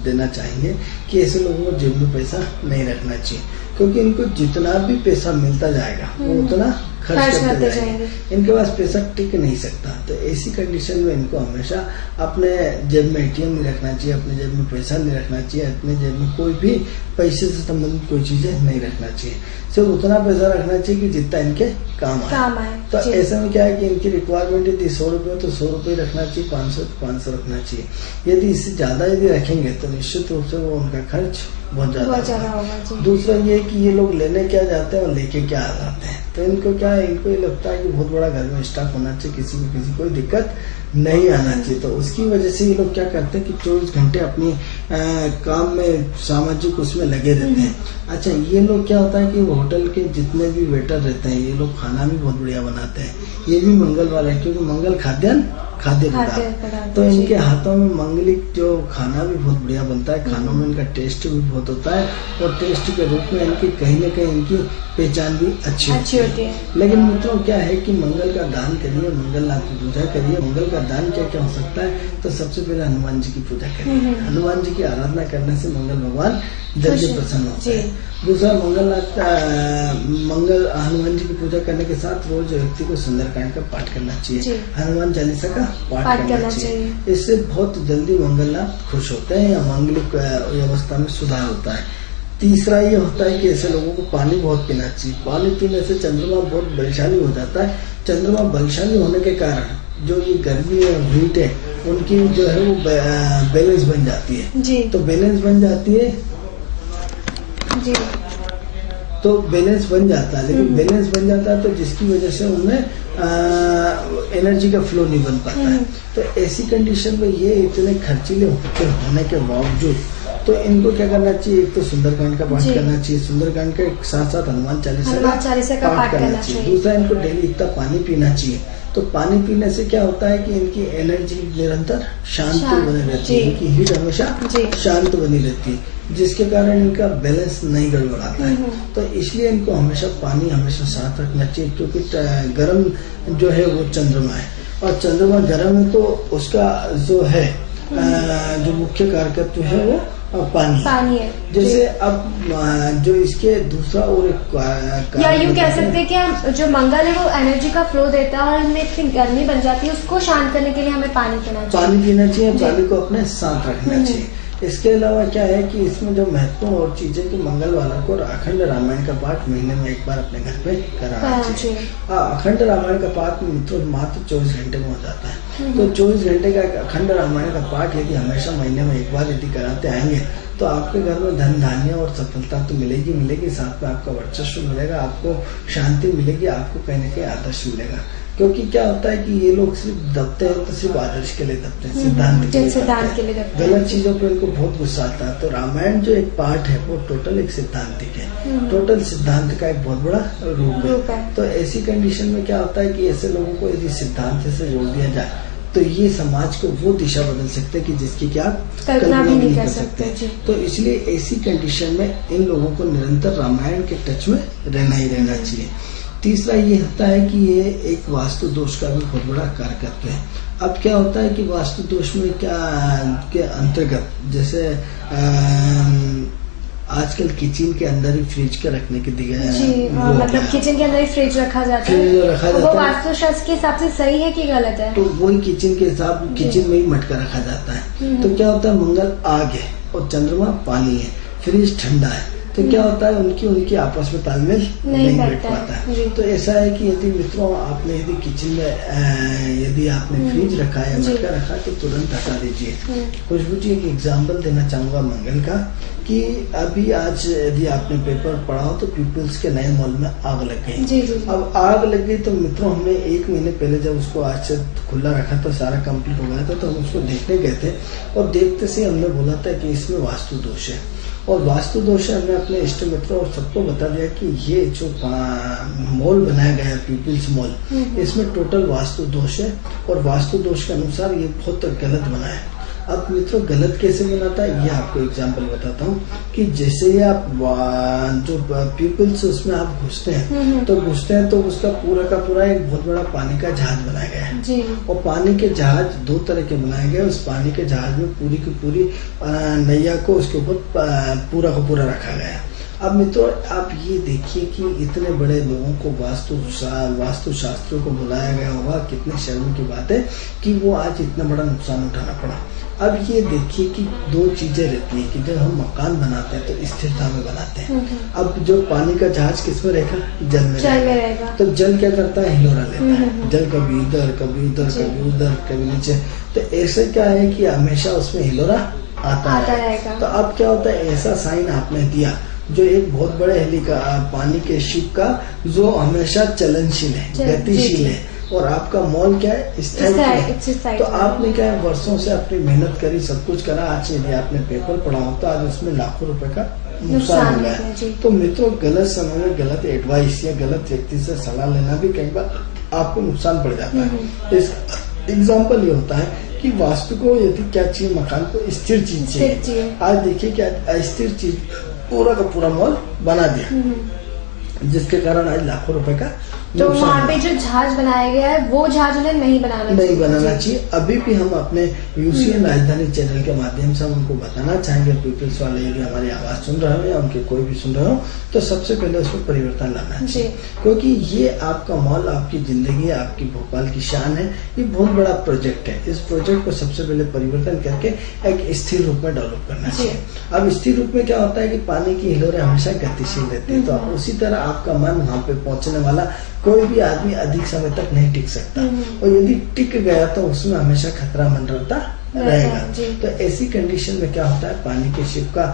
देना चाहेंगे कि ऐसे लोगों को जेब में पैसा नहीं रखना चाहिए, क्योंकि इनको जितना भी पैसा मिलता जाएगा वो उतना खर्च करते जाएंगे। इनके पास पैसा टिक नहीं सकता। तो ऐसी कंडीशन में इनको हमेशा अपने जेब में ATM नहीं रखना चाहिए, अपने जेब में पैसा नहीं रखना चाहिए, अपने जेब में कोई भी पैसे से संबंधित कोई चीजें नहीं रखना चाहिए। सिर्फ उतना पैसा रखना चाहिए कि जितना इनके काम आए। तो ऐसे में क्या है कि इनकी रिक्वायरमेंट यदि 100 रुपये तो 100 रुपये रखना चाहिए, 500 तो 500 रखना चाहिए। यदि इससे ज्यादा यदि रखेंगे तो निश्चित रूप से वो उनका खर्च बहुत ज्यादा होगा। दूसरा ये कि ये लोग लेने क्या जाते हैं और लेके क्या आ जाते हैं। तो इनको क्या है, इनको ये लगता है कि बहुत बड़ा घर में स्टॉक होना चाहिए, किसी को किसी कोई दिक्कत नहीं आना चाहिए। तो उसकी वजह से ये लोग क्या करते हैं कि 24 घंटे अपनी काम में सामाजिक उसमें लगे रहते हैं। अच्छा, ये लोग क्या होता है कि होटल के जितने भी वेटर रहते हैं, ये लोग खाना भी बहुत बढ़िया बनाते हैं। ये भी मंगल वाला है, क्योंकि मंगल खाद्य पदार्थ। तो इनके हाथों में मंगलिक जो खाना भी बहुत बढ़िया बनता है, खानों में इनका टेस्ट भी बहुत होता है, और टेस्ट के रूप में इनकी कहीं न कहीं इनकी पहचान भी अच्छी होती है। लेकिन मित्रों क्या है कि मंगल का दान करिए, मंगलनाथ की पूजा करिए। मंगल का दान क्या क्या हो सकता है, तो सबसे पहले हनुमान जी की पूजा करिए। हनुमान जी की आराधना करने से मंगल भगवान जल्दी प्रसन्न होते हैं। दूसरा, हनुमान जी की पूजा करने के साथ रोज व्यक्ति को सुंदरकांड का पाठ करना चाहिए, हनुमान चालीसा का पाठ करना चाहिए। इससे बहुत जल्दी मंगलनाथ खुश होते हैं या मांगलिक अवस्था में सुधार होता है। तीसरा ये होता है कि ऐसे लोगों को पानी बहुत पीना चाहिए। पानी पीने से चंद्रमा बहुत बलशाली हो जाता है। चंद्रमा बलशाली होने के कारण जो ये गर्मी है, हीट है, उनकी जो है वो बैलेंस बन जाती है। तो बैलेंस बन जाती है तो बैलेंस बन जाता है, लेकिन बैलेंस बन जाता है तो जिसकी वजह से उनमें एनर्जी का फ्लो नहीं बन पाता है। तो ऐसी कंडीशन में ये इतने खर्चीले होने के बावजूद तो इनको क्या करना चाहिए, एक तो सुंदरकांड का पाठ करना चाहिए, सुंदरकांड के साथ साथ हनुमान चालीसा का पाठ करना चाहिए। दूसरा, इनको डेली इतना पानी पीना चाहिए। तो पानी पीने से क्या होता है कि इनकी एनर्जी निरंतर शांत बनी रहती है, इनकी हीट हमेशा शांत बनी रहती है, जिसके कारण इनका बैलेंस नहीं गड़बड़ाता है। तो इसलिए इनको हमेशा पानी हमेशा साथ रखना चाहिए, क्योंकि गर्म जो है वो चंद्रमा है, और चंद्रमा गर्म है तो उसका जो है जो मुख्य कारकत्व है वो पानी है। जैसे अब जो इसके दूसरा और या यूँ कह सकते हैं कि हम जो मंगल है वो एनर्जी का फ्लो देता है और हमें इतनी गर्मी बन जाती है, उसको शांत करने के लिए हमें पानी पीना चाहिए। पानी को अपने साथ रखना चाहिए। इसके अलावा क्या है कि इसमें जो महत्वपूर्ण और चीजें कि मंगल वाला को अखंड रामायण का पाठ महीने में एक बार अपने घर पे कराना चाहिए। अखंड रामायण का पाठ मित्रों मात्र 24 घंटे में हो जाता है। तो 24 घंटे का अखंड रामायण का पाठ यदि हमेशा महीने में एक बार यदि कराते आएंगे तो आपके घर में धन धान्य और सफलता तो मिलेगी, साथ में आपका वर्चस्व मिलेगा, आपको शांति मिलेगी, आपको कहीं न कहीं आदर्श मिलेगा। क्योंकि क्या होता है कि ये लोग सिर्फ दबते हैं तो सिर्फ आदर्श के लिए दबते हैं, सिद्धांत के लिए दबते हैं। गलत चीजों पे इनको बहुत गुस्सा आता है। तो रामायण जो एक पार्ट है वो टोटल एक सिद्धांतिक है, टोटल सिद्धांत का एक बहुत बड़ा रूप है। तो ऐसी कंडीशन में क्या होता है कि ऐसे लोगों को यदि सिद्धांत से जोड़ दिया जाए तो ये समाज को वो दिशा बदल सकते हैं कि जिसकी क्या कल्पना भी नहीं कर सकते। तो इसलिए ऐसी कंडीशन में इन लोगों को निरंतर रामायण के टच में रहना ही रहना चाहिए। तीसरा ये होता है कि ये एक वास्तु दोष का भी बहुत बड़ा कार्य करते हैं। अब क्या होता है कि वास्तु दोष में क्या के अंतर्गत जैसे आजकल किचन के अंदर ही फ्रिज के रखने के दिया है, मतलब किचन के अंदर ही फ्रिज रखा जाता है। वो वास्तु शास्त्र के हिसाब से सही है कि गलत है? तो वही किचन के हिसाब किचन में ही मटका रखा जाता है। तो क्या होता है, मंगल आग है और चंद्रमा पानी है, फ्रिज ठंडा है, तो क्या होता है उनकी आपस में तालमेल नहीं बैठ पाता है। तो ऐसा है कि यदि मित्रों आपने यदि किचन में यदि आपने फ्रिज रखा है, मटका रखा, तो तुरंत हटा दीजिए। खुशबू जी एक एग्जाम्पल देना चाहूंगा मंगल का कि अभी आज यदि आपने पेपर पढ़ा हो तो पीपल्स के नए मॉल में आग लग गई। अब आग लग गई तो मित्रों हमने 1 महीने पहले जब उसको आज से खुला रखा था, सारा कंप्लीट हो गया था, तो हम उसको देखने गए थे और देखते से हमने बोला था कि इसमें वास्तु दोष है। और वास्तु दोष है हमने अपने इष्ट मित्रों और सबको बता दिया कि ये जो मॉल बनाया गया है पीपल्स मॉल, इसमें टोटल वास्तु दोष है और वास्तु दोष के अनुसार ये बहुत गलत बना है। अब मित्रों गलत कैसे बनाता है ये आपको एग्जांपल बताता हूँ कि जैसे ही आप जो पीपल्स उसमें आप घुसते हैं तो उसका पूरा का पूरा एक बहुत बड़ा पानी का जहाज बनाया गया है जी। और पानी के जहाज 2 तरह के बनाए गए। उस पानी के जहाज में पूरी की पूरी नैया को उसके ऊपर पूरा का पूरा रखा गया है। अब मित्रों आप ये देखिए कि इतने बड़े लोगों को वास्तु शास्त्रियों को बुलाया गया होगा, कितने शर्म की बात है कि वो आज इतना बड़ा नुकसान उठाना पड़ा। अब ये देखिए कि 2 चीजें रहती है कि जब हम मकान बनाते हैं तो स्थिरता में बनाते हैं। अब जो पानी का जहाज किसमें रहेगा, जल में रहेगा। तो जल क्या करता है, हिलोरा लेता है। जल कभी इधर कभी उधर कभी उधर कभी नीचे, तो ऐसे क्या है कि हमेशा उसमें हिलोरा आता रहेगा। तो अब क्या होता है, ऐसा साइन आपने दिया जो एक बहुत बड़े पानी के शिप का जो हमेशा चलनशील है, गतिशील है, और आपका मॉल क्या है, स्थायी। तो आपने क्या है वर्षों से अपनी मेहनत करी, सब कुछ करा, आज यदि आपने पेपर पढ़ा होता आज उसमें लाखों रुपए का नुकसान हो गया। तो मित्रों गलत समय में गलत एडवाइस या गलत व्यक्ति से सलाह लेना भी कई बार आपको नुकसान पड़ जाता है। इस एग्जाम्पल ये होता है कि वास्तु को यदि क्या चाहिए, मकान को स्थिर चीज चाहिए। आज देखिए क्या अस्थिर चीज पूरा का पूरा मॉल बना दिया, जिसके कारण आज लाखों रुपए का तो वहाँ पे जो जहाज बनाया गया है वो जहाज उन्हें नहीं बनाना चाहिए। अभी भी हम अपने यूसीएन राजधानी चैनल के माध्यम से हम उनको बताना चाहेंगे, पीपल्स वाले यदि हमारी आवाज सुन रहे हो या उनके कोई भी सुन रहे हो, तो सबसे पहले उसमें परिवर्तन लाना चाहिए, क्योंकि ये आपका मॉल, आपकी जिंदगी, आपकी भोपाल की शान है। ये बहुत बड़ा प्रोजेक्ट है। इस प्रोजेक्ट को सबसे पहले परिवर्तन करके एक स्थिर रूप में डेवलप करना चाहिए। अब स्थिर रूप में क्या होता है कि पानी की हिलोरें हमेशा गतिशील रहती है, तो उसी तरह आपका मन वहाँ पे पहुंचने वाला कोई भी आदमी अधिक समय तक नहीं टिक सकता, और यदि टिक गया तो उसमें हमेशा खतरा मंडराता रहेगा। तो ऐसी कंडीशन में क्या होता है, पानी के शिप का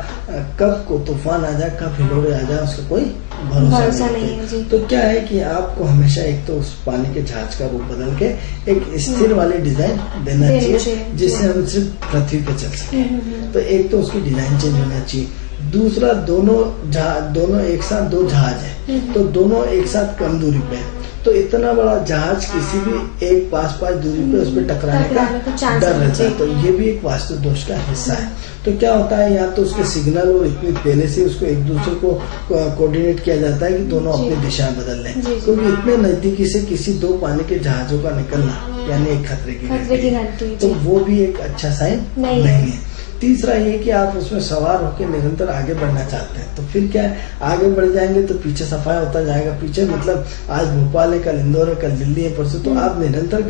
कब को तूफान आ जाए, कब हिलोरे आ जाए, उसका कोई भरोसा नहीं है। तो क्या है कि आपको हमेशा एक तो उस पानी के जहाज का रूप बदल के एक स्थिर वाली डिजाइन देना चाहिए, जिससे हम सिर्फ पृथ्वी पे चल सके। तो एक तो उसकी डिजाइन चेंज होना चाहिए। दूसरा दोनों एक साथ 2 जहाज है, तो दोनों एक साथ कम दूरी पे है, तो इतना बड़ा जहाज किसी भी एक 5 दूरी पे उस पर टकराने का डर रहता है। तो ये भी एक वास्तु दोष का हिस्सा है। तो क्या होता है, या तो उसके सिग्नल और इतनी पहले से उसको एक दूसरे को कोऑर्डिनेट किया जाता है कि दोनों अपनी दिशा बदल लें, क्योंकि इतने नजदीकी से किसी 2 पानी के जहाजों का निकलना यानी एक खतरे की घंटी, तो वो भी एक अच्छा साइन नहीं है। तीसरा ये कि आप उसमें सवार होकर निरंतर आगे बढ़ना चाहते हैं, तो फिर क्या है, आगे बढ़ जाएंगे तो पीछे सफाई होता जाएगा। पीछे मतलब आज भोपाल है, कल इंदौर है, कल दिल्ली है, परसों, तो आप निरंतर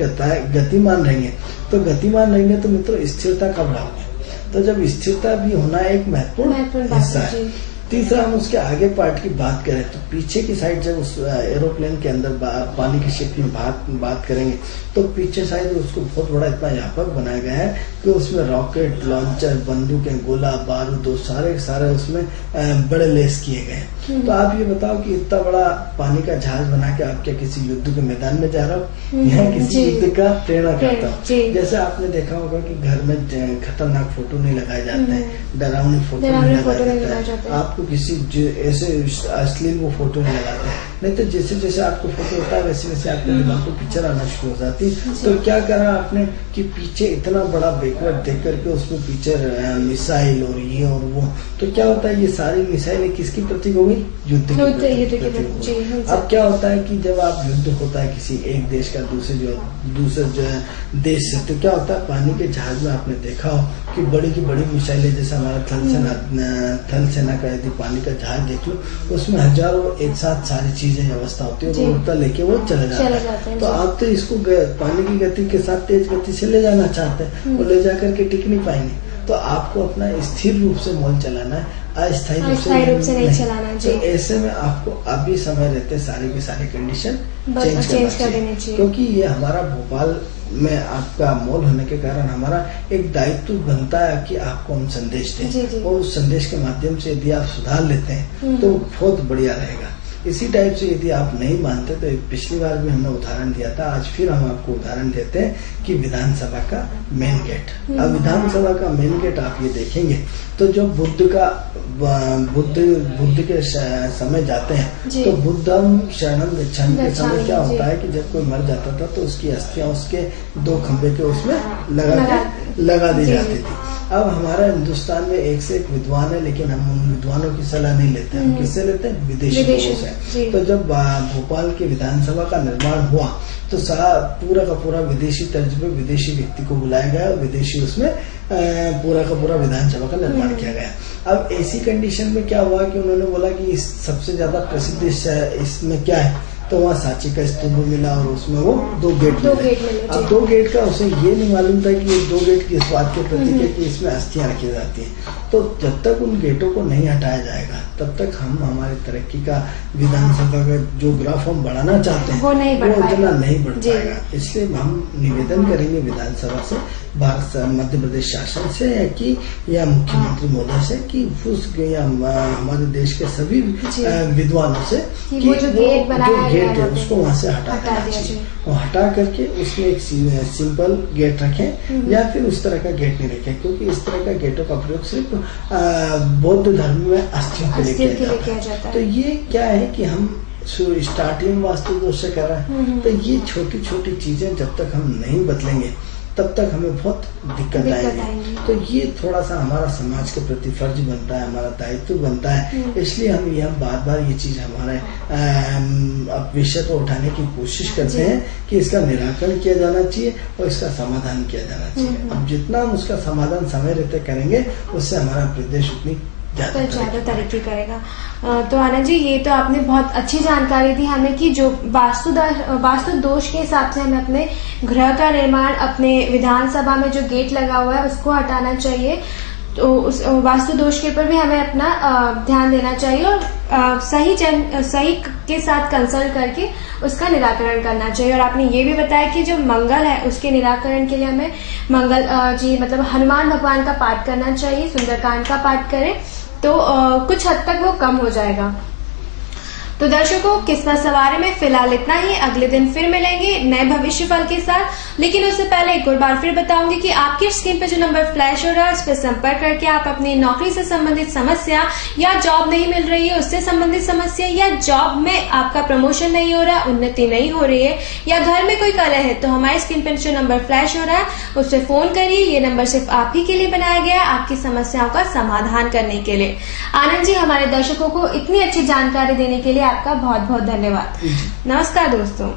गतिमान रहेंगे। तो गतिमान रहेंगे तो मित्रों स्थिरता कब लाओगे, तो जब स्थिरता भी होना एक महत्वपूर्ण हिस्सा है। तीसरा हम उसके आगे पार्ट की बात करें तो पीछे की साइड जब उस एरोप्लेन के अंदर पानी की शिप में बात करेंगे तो पीछे साइड उसको बहुत बड़ा इतना व्यापक बनाया गया है कि उसमें रॉकेट लॉन्चर, बंदूकें, गोला बारूद सारे उसमें बड़े लेस किए गए। तो आप ये बताओ कि इतना बड़ा पानी का जहाज बना के आप क्या किसी युद्ध के मैदान में जा रहा हो या किसी युद्ध का प्रेरणा करता हो? जैसे आपने देखा होगा कि घर में खतरनाक फोटो नहीं लगाए जाते हैं, डरावनी फोटो नहीं लगाया जाता है, आपको किसी ऐसे अश्लील वो फोटो नहीं लगाते, नहीं तो जैसे जैसे आपको फोटो होता है वैसे वैसे आपके दिमाग को पिक्चर आना शुरू हो जाती। तो क्या करा आपने कि पीछे इतना बड़ा बैकवर्ड देख करके उसमें पिक्चर मिसाइल और ये और वो, तो क्या होता है ये सारी मिसाइलें किसकी प्रतीक हो गई? युद्ध की प्रतीक। अब क्या होता है कि जब आप युद्ध होता है किसी एक देश का दूसरे देश से, तो क्या होता है पानी के जहाज में आपने देखा हो कि बड़ी की बड़ी मिसाइलें, जैसे हमारा थल सेना का यदि पानी का जहाज देख लो उसमें हजारों एक साथ सारी चीजें व्यवस्था होती है, वो उड़ता लेके वो चला जाता है। तो आप तो इसको पानी की गति के साथ तेज गति से ले जाना चाहते हैं, वो ले जाकर के टिक नहीं पाएंगे। तो आपको अपना स्थिर रूप से मॉल चलाना है, अस्थायी रूप से नहीं चलाना। तो ऐसे में आपको अभी समय रहते सारी की सारी कंडीशन चेंज कर देनी चाहिए, क्योंकि ये हमारा भोपाल में आपका मॉल होने के कारण हमारा एक दायित्व बनता है कि आपको हम संदेश दें, और उस संदेश के माध्यम से यदि आप सुधार लेते हैं तो बहुत बढ़िया रहेगा। इसी टाइप से यदि आप नहीं मानते तो पिछली बार भी हमने उदाहरण दिया था, आज फिर हम आपको उदाहरण देते हैं कि विधानसभा का मेन गेट। अब विधानसभा का मेन गेट आप ये देखेंगे तो जो बुद्ध के समय जाते हैं तो बुद्धम शरणम गच्छामि के समय क्या होता है कि जब कोई मर जाता था तो उसकी अस्थियां उसके 2 खंबे के उसमें लगा दी जाती थी। अब हमारा हिंदुस्तान में एक से एक विद्वान है, लेकिन हम उन विद्वानों की सलाह नहीं लेते, हम किससे लेते हैं? विदेशी लोगों से। तो जब भोपाल के विधानसभा का निर्माण हुआ तो पूरा का पूरा विदेशी तर्ज पे विदेशी व्यक्ति को बुलाया गया और विदेशी उसमें पूरा का पूरा विधानसभा का निर्माण किया गया। अब ऐसी कंडीशन में क्या हुआ कि उन्होंने बोला कि सबसे ज्यादा प्रसिद्ध इसमें क्या है, तो वहाँ सांची का स्तूप मिला और उसमें वो 2 गेट मिले। अब 2 गेट का उसे ये नहीं मालूम था कि ये 2 गेट किस बात के प्रतीक है कि इसमें अस्थियां रखी जाती हैं। तो जब तक उन गेटों को नहीं हटाया जाएगा तब तक हम हमारी तरक्की का विधानसभा का जो ग्राफ हम बढ़ाना चाहते हैं वो उतना नहीं बढ़ पाएगा। इसलिए हम निवेदन करेंगे विधानसभा से, मध्य प्रदेश शासन से या मुख्यमंत्री महोदय से कि हमारे देश के सभी विद्वानों से कि वो जो गेट है उसको वहाँ से हटा देना चाहिए, और हटा करके उसमें एक सिंपल गेट रखें या फिर उस तरह का गेट नहीं रखें, क्योंकि इस तरह का गेटों का प्रयोग सिर्फ बौद्ध धर्म में अस्थियों के लिए किया जाता है। तो ये क्या है कि हम स्टार्टिंग वास्तु दोष से कर रहे हैं। तो ये छोटी छोटी चीजें जब तक हम नहीं बदलेंगे तब तक हमें बहुत दिक्कत आएगी। तो ये थोड़ा सा हमारा समाज के प्रति फर्ज बनता है, हमारा दायित्व बनता है। इसलिए हम यह बार बार ये चीज हमारे विषय को उठाने की कोशिश करते हैं कि इसका निराकरण किया जाना चाहिए और इसका समाधान किया जाना चाहिए। अब जितना हम उसका समाधान समय रहते करेंगे उससे हमारा प्रदेश उतनी ज्यादा तरक्की करेगा। तो आनंद जी, ये तो आपने बहुत अच्छी जानकारी दी हमें कि जो वास्तु दोष के हिसाब से हमें अपने गृह का निर्माण, अपने विधानसभा में जो गेट लगा हुआ है उसको हटाना चाहिए। तो उस वास्तु दोष के ऊपर भी हमें अपना ध्यान देना चाहिए और सही के साथ कंसल्ट करके उसका निराकरण करना चाहिए। और आपने ये भी बताया कि जो मंगल है उसके निराकरण के लिए हमें मंगल मतलब हनुमान भगवान का पाठ करना चाहिए, सुंदरकांड का पाठ करें तो कुछ हद तक वो कम हो जाएगा। तो दर्शकों, किस्मत सवारी में फिलहाल इतना ही। अगले दिन फिर मिलेंगे नए भविष्य फल के साथ। लेकिन उससे पहले एक और बार फिर बताऊंगी कि आपकी स्क्रीन पे जो नंबर फ्लैश हो रहा है उस पर संपर्क करके आप अपनी नौकरी से संबंधित समस्या या जॉब नहीं मिल रही है उससे संबंधित समस्या, या जॉब में आपका प्रमोशन नहीं हो रहा, उन्नति नहीं हो रही है, या घर में कोई कलह है, तो हमारी स्क्रीन पर जो नंबर फ्लैश हो रहा है उस पर फोन करिए। ये नंबर सिर्फ आप ही के लिए बनाया गया है, आपकी समस्याओं का समाधान करने के लिए। आनंद जी, हमारे दर्शकों को इतनी अच्छी जानकारी देने के लिए आपका बहुत बहुत धन्यवाद। नमस्कार दोस्तों।